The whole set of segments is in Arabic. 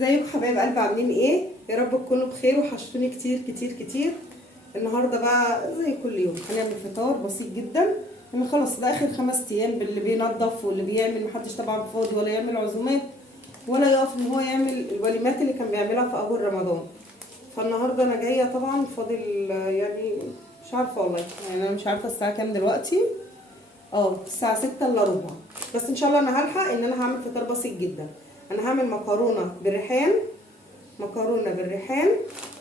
ازيكم حبايب قلبي، عاملين ايه؟ يا رب تكونوا بخير وحشتوني كتير كتير كتير. النهارده بقى زي كل يوم هنعمل فطار بسيط جدا. انا خلاص ده اخر 5 ايام باللي بينظف واللي بيعمل، محدش طبعا فاضي ولا يعمل عزومات ولا يقف ان هو يعمل الوليمات اللي كان بيعملها في اول رمضان. فالنهارده انا جايه طبعا فاضل يعني مش عارفه والله، يعني انا مش عارفه الساعه كام دلوقتي. الساعه 6 الا ربع. بس ان شاء الله انا هلحق ان انا هعمل فطار بسيط جدا. انا هعمل مكرونه بالريحان،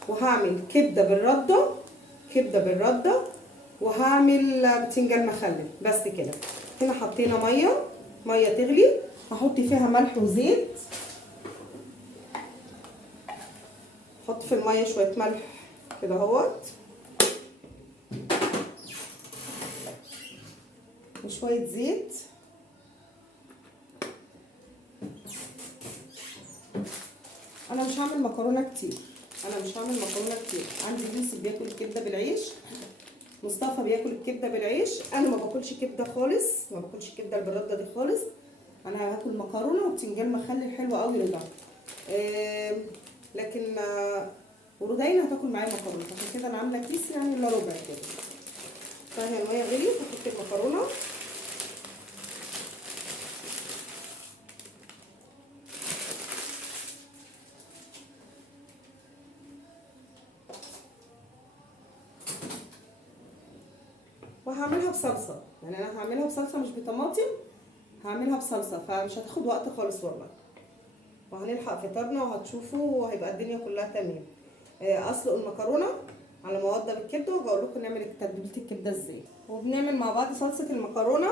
وهعمل كبده بالرده، وهعمل بتنجان مخلل. بس كده. هنا حطينا ميه تغلي، هحط فيها ملح وزيت. احط في الميه شويه ملح كده اهوت، وشويه زيت. انا مش هعمل مكرونه كتير. عندي يوسف بياكل الكبده بالعيش، مصطفى بياكل الكبده بالعيش. انا ما باكلش كبده خالص، ما باكلش الكبده البرده دي خالص. انا هاكل مكرونه وبتنجان مخلل حلو قوي لله. لكن ورودين هتاكل معايا مكرونه، عشان كده انا عامله كيس يعني الا ربع كده. فهي الميه غليت، هحط المكرونه. وهعملها بصلصه، يعني انا هعملها بصلصه مش بطماطم، هعملها بصلصه، فمش هتاخد وقت خالص والله. وهنلحق فطارنا وهتشوفوا وهيبقى الدنيا كلها تمام. اسلق المكرونه على ما اوضب الكبده، وبقول لكم نعمل تتبيله الكبده ازاي. وبنعمل مع بعض صلصه المكرونه.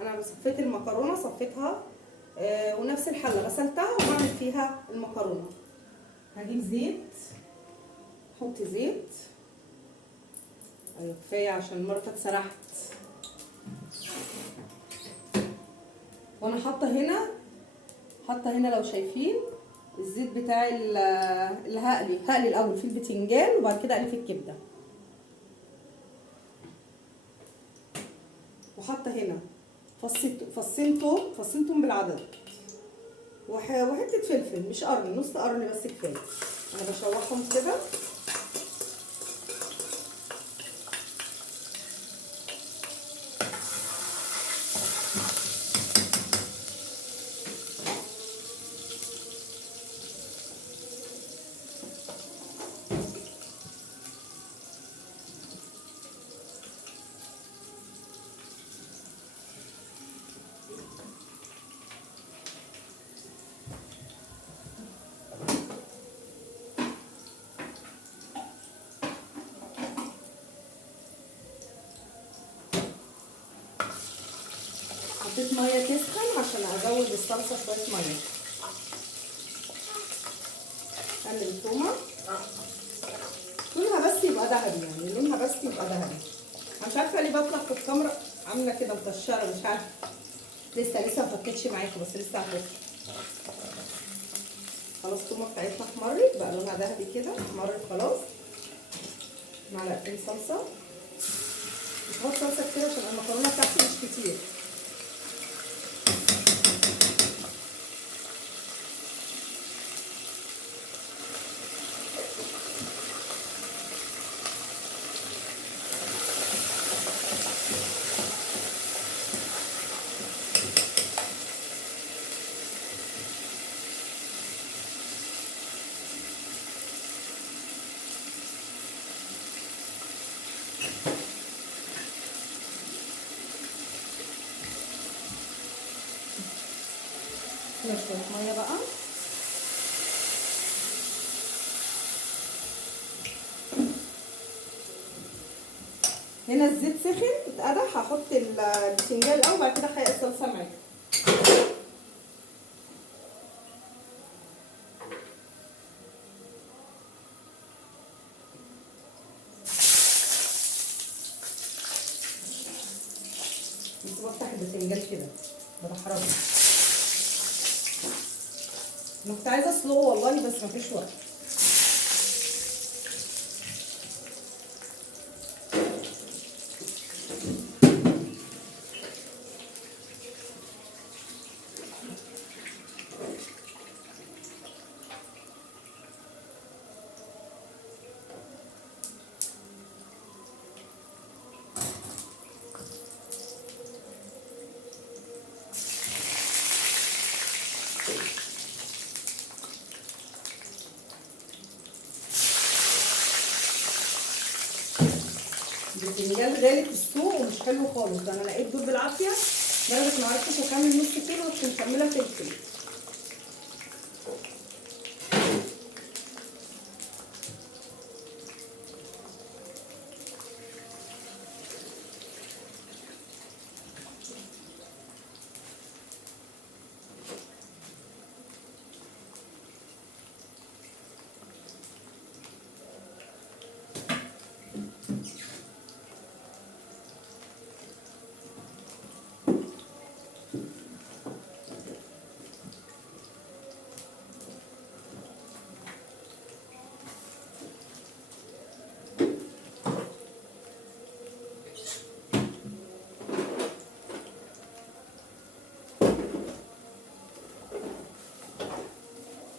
انا صفيت المكرونه، صفيتها ونفس الحله غسلتها وهعمل فيها المكرونه. هجيب زيت، احط زيت. ايوه كفايه عشان المره اتسرحت. وانا حاطه هنا لو شايفين الزيت بتاع اللي هقلي الاول في البتنجان، وبعد كده اقلي في الكبده. وحاطه هنا فصين توم بالعدد، وحته فلفل، مش قرن، نص قرن بس كفايه. انا بشوحهم كده. حطيت ميه تسخن عشان ازود الصلصه شويه ميه. قلب التومه، لونها بس يبقى ذهبي، انا مش عارفه ليه بطلع في الكاميرا عامله كده مكشره، مش عارفه. لسه ما فكتش معاكم، بس لسه هفك. خلاص التومه بتاعتنا احمرت، بقى لونها ذهبي كده، احمرت خلاص. معلقتين صلصه. مش هحط صلصه كتير عشان المكرونه بتاعتي مش كتير. هنا شويه ميه بقى. هنا الزيت سخن اتقدح، هحط البتنجان الاول، وبعد كده هحرق الصلصه معاكم. بس بفتح البتنجان كده بدحرجه. انا كنت عايزه اسلقه والله، بس مفيش وقت. البتنجان غالي في السوق ومش حلو خالص، انا لقيت دول بالعافيه لدرجه ما عرفتش اكمل نص كيلو بس مكمله فلفل.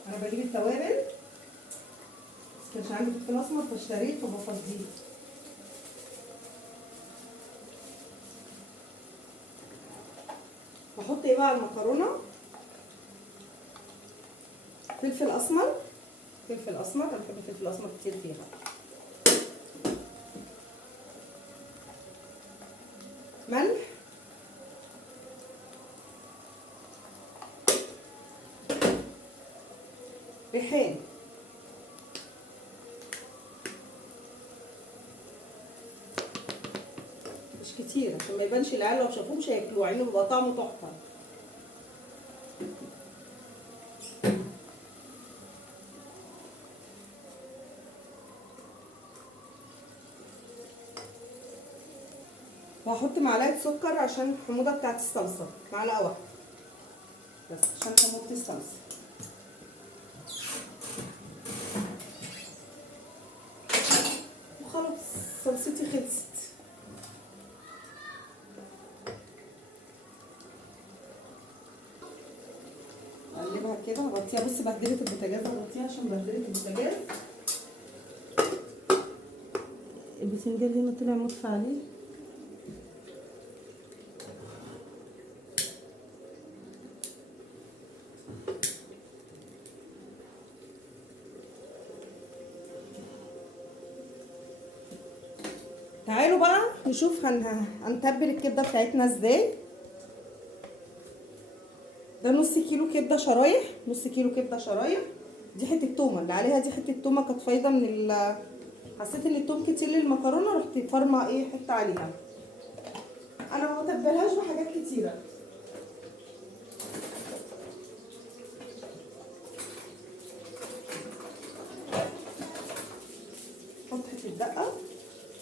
انا بجيب التوابل بس كانش عندي فلفل اسمر فاشتريت فبفضيه. بحط ايه بقى على المكرونه؟ فلفل اسمر، فلفل اسمر، انا بحب الفلفل الاسمر كتير فيها. ملح، ريحان، مش كتير عشان ما يبانش العيال لو شافوه مش هياكلوه، عينه بيبقى طعمه تحفه. وهحط معلقه سكر عشان الحموضه بتاعت الصلصه، معلقه واحده بس عشان حموضه الصلصه. وخلاص صلصتي خلصت. اقلبها كده هغطيها. بصي بهدلت البوتاجاز، هغطيها عشان بهدلت البوتاجاز. البتنجان هنا طلع مطفى عليه. تعالوا بقى نشوف هنتبل الكبده بتاعتنا ازاي. ده نص كيلو كبده شرايح، نص كيلو كبده شرايح. دي حته تومه اللي عليها، دي حته تومه كانت فايضه من حسيت ان التوم كتير للمكرونه رحت فرمه ايه حته عليها. انا ما بتبلهاش بحاجات كتيره. احط حته الدقه،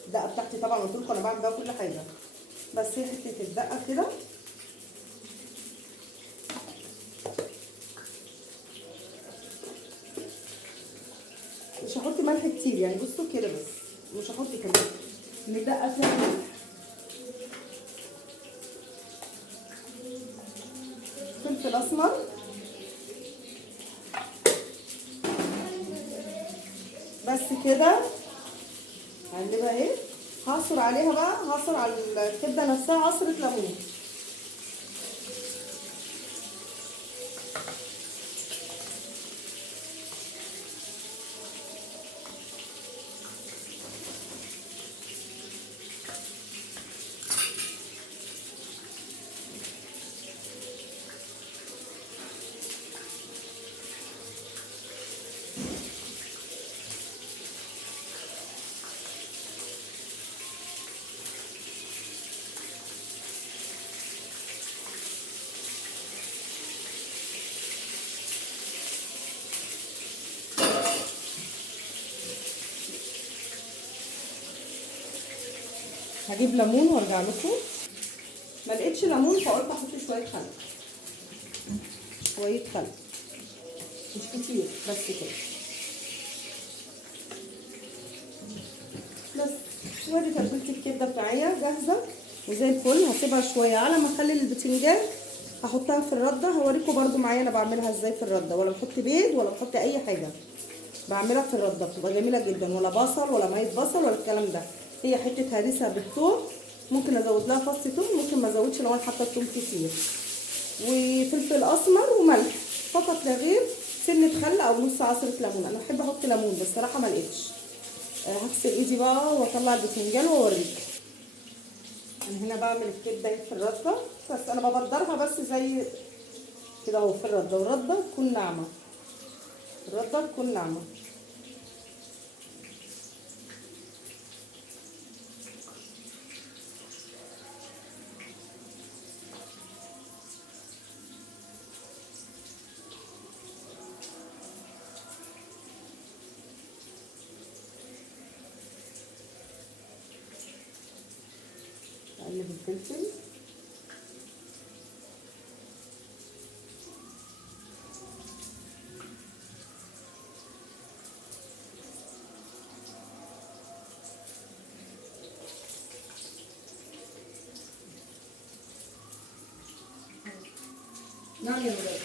الدقه بتاعتي طبعا قلت لكم انا بعمل بيها كل حاجه، بس هي حته الدقه كده. مش هحط ملح كتير يعني، بصوا كده بس، مش هحط كمان ان الدقه فيها ملح. فلفل اسمر، بس كده. هنقلبها اهي. هعصر عليها بقى، هعصر على الكبده نفسها عصره ليمون. هجيب ليمون وارجع لكم. ما لقيتش ليمون فقلت احط شويه خل، شويه خل مش كتير بس كده بس. وادي تتبيله الكبده بتاعتي جاهزه وزي الفل. هسيبها شويه على ما اخلي البتنجان هحطها في الرده. هوريكم برده معايا انا بعملها ازاي في الرده، ولا بحط بيض ولا بحط اي حاجه، بعملها في الرده بتبقى جميله جدا. ولا بصل ولا ميه بصل ولا الكلام ده، هي حته هريسه بالثوم، ممكن ازود لها فص ثوم، ممكن ما ازودش لو انا حاطه الثوم كتير، وفلفل اسمر وملح فقط لا غير، سنه خل او نص عصره ليمون. انا بحب احط ليمون بس الصراحه ما لقيتش. هغسل ايدي بقى واطلع البتنجان واوريكم. انا هنا بعمل الكبده في الرده، بس انا ببدرها بس زي كده اهو في الرده، والرده تكون ناعمه، الرده تكون ناعمه. اقلب الفلفل، نعم يا ولاد.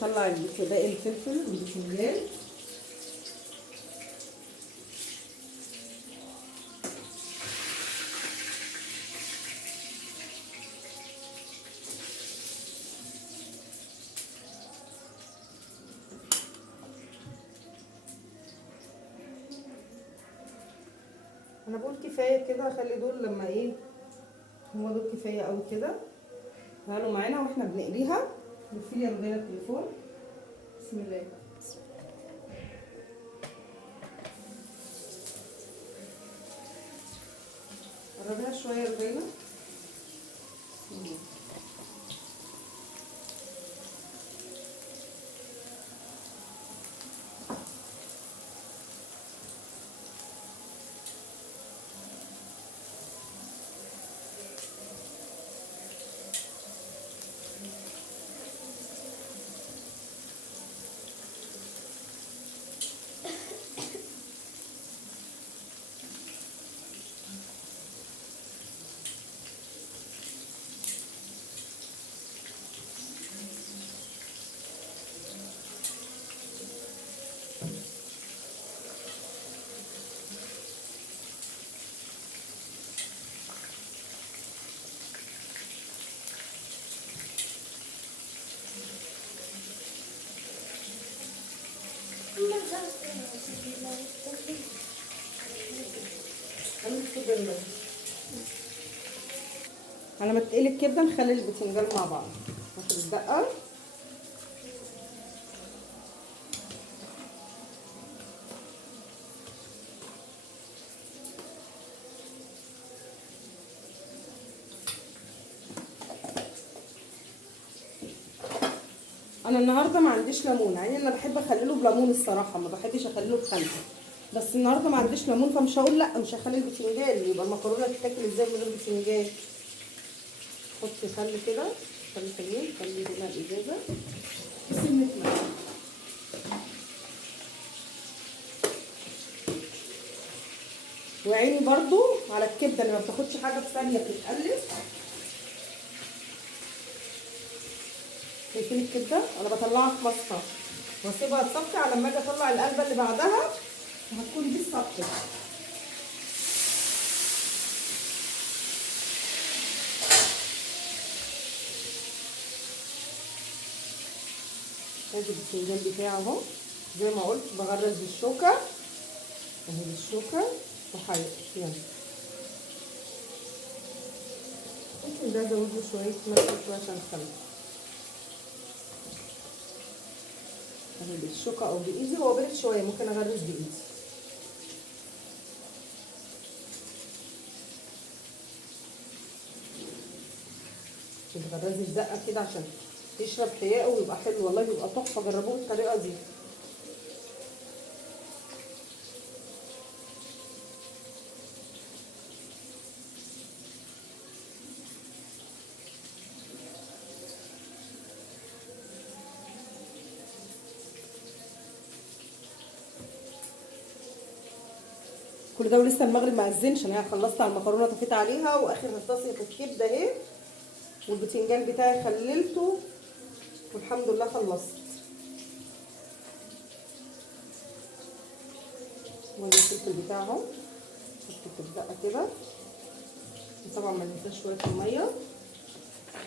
طلع باقي الفلفل والبتنجان. انا بقول كفايه كده، اخلي دول لما ايه، هما دول كفايه قوي كده. تعالوا معانا واحنا بنقليها. نقفلي يا ربيع التليفون. بسم الله. قربيها شويه يا ربيع. على ما تقلي الكبده نخلي البتنجان مع بعض. ناخد الدقه، انا النهارده ما عنديش ليمون، يعني انا بحب اخلله بليمون الصراحه، ما بحبش اخلله بخل، بس النهارده ما عنديش ليمون فمش هقول لا مش هخلي البتنجان، يبقى المكرونه تتاكل ازاي من غير بتنجان؟ حطي خل كده، خلي حلوين، خلي هنا الازازه سنه ملح. وعيني برضو على الكبده اللي ما بتاخدش حاجه في ثانيه بتتقلب. شايفين الكبده انا بطلعها في مصفى واسيبها تصفي، على لما اجي اطلع القلبه اللي بعدها هتكون دي الصفه. ادي البتنجان بتاعي اهو، زي ما قلت بغرز بالشوكه اهي، بالشوكه وحيق يعني. ممكن ده ازود له شويه ملح شويه عشان خل اهي بالشوكه او بايدي، هو بارد شويه ممكن اغرز بايدي. بتغرزي الدقه كده عشان يشرب حياءه ويبقى حلو، والله بيبقى تحفه، جربوه بالطريقه دي. كل ده ولسه المغرب ما اذنش، انا خلصت على المكرونه طفيت عليها، واخر طاسه الكبده اهي، والبتنجان بتاعي خللته والحمد لله خلصت. وادي الفلفل بتاعه اهو، حطيت الدقه كده، وطبعا ما ننساش شويه الميه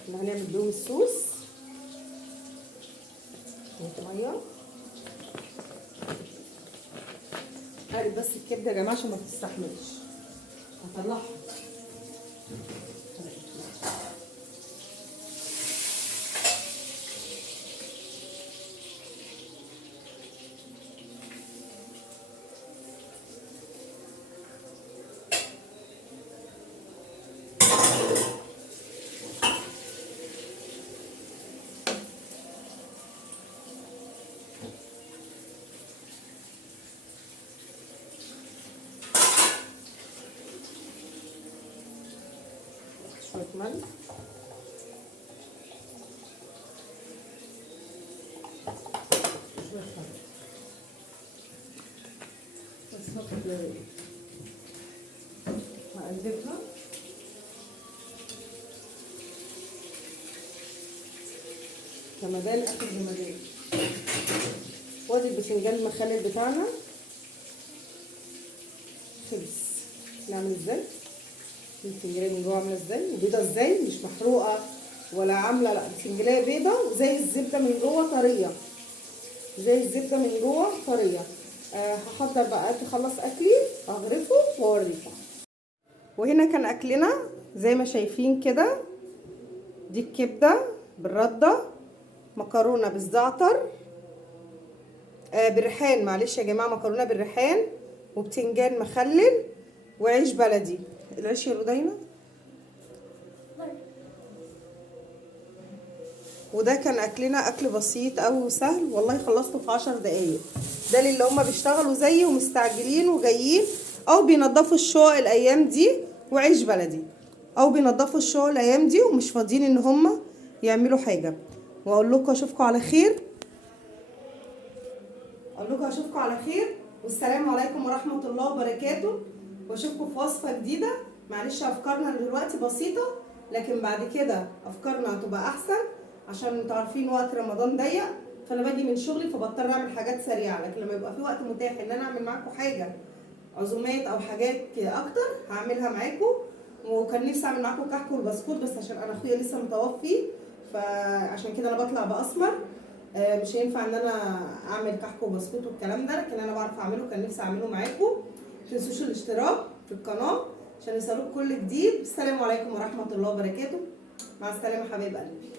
اللي هنعمل بيهم الصوص. شويه ميه، اقلب بس الكبده يا جماعه عشان ما تستحملش. هطلعها. شويه ملح. بس هقلبها. جمدان اخر جمدان. وادي الباذنجان المخلل بتاعنا خلص. نعمل ازاي؟ الباذنجان من جوه عامله ازاي وبيضه ازاي، مش محروقه ولا عامله، لا الباذنجان بيضه وزي الزبده من جوه طريه، زي الزبده من جوه طريه. هحضر بقى تخلص اكلي اغرفه واوريكم. وهنا كان اكلنا زي ما شايفين كده. دي الكبده بالرده، مكرونه بالزعتر، بالريحان، معلش يا جماعه، مكرونه بالريحان وبتنجان مخلل وعيش بلدي. العيش يا رودينا. وده كان اكلنا، اكل بسيط قوي وسهل والله، خلصته في 10 دقايق. ده للي هم بيشتغلوا زيي ومستعجلين وجايين او بينضفوا الشقق الايام دي، وعيش بلدي، او بينضفوا الشقق الايام دي ومش فاضيين ان هم يعملوا حاجه. واقول لكم اشوفكم على خير، والسلام عليكم ورحمه الله وبركاته. واشوفكم في وصفه جديده. معلش افكارنا دلوقتي بسيطه، لكن بعد كده افكارنا هتبقى احسن، عشان انتوا عارفين وقت رمضان ضيق، فانا باجي من شغلي فبضطر اعمل حاجات سريعه، لكن لما يبقى في وقت متاح ان انا اعمل معاكم حاجه عزومات او حاجات اكتر هعملها معاكم. وكان نفسي اعمل معاكم كحك والبسكوت، بس عشان انا اخويا لسه متوفي فعشان كده انا بطلع باسمر، مش هينفع ان انا اعمل كحك وبسكوت والكلام ده، لكن انا بعرف اعمله، كان نفسي اعمله معاكم. متنسوش الاشتراك في القناه عشان يوصلوك كل جديد. السلام عليكم ورحمه الله وبركاته. مع السلامه حبايب قلبي.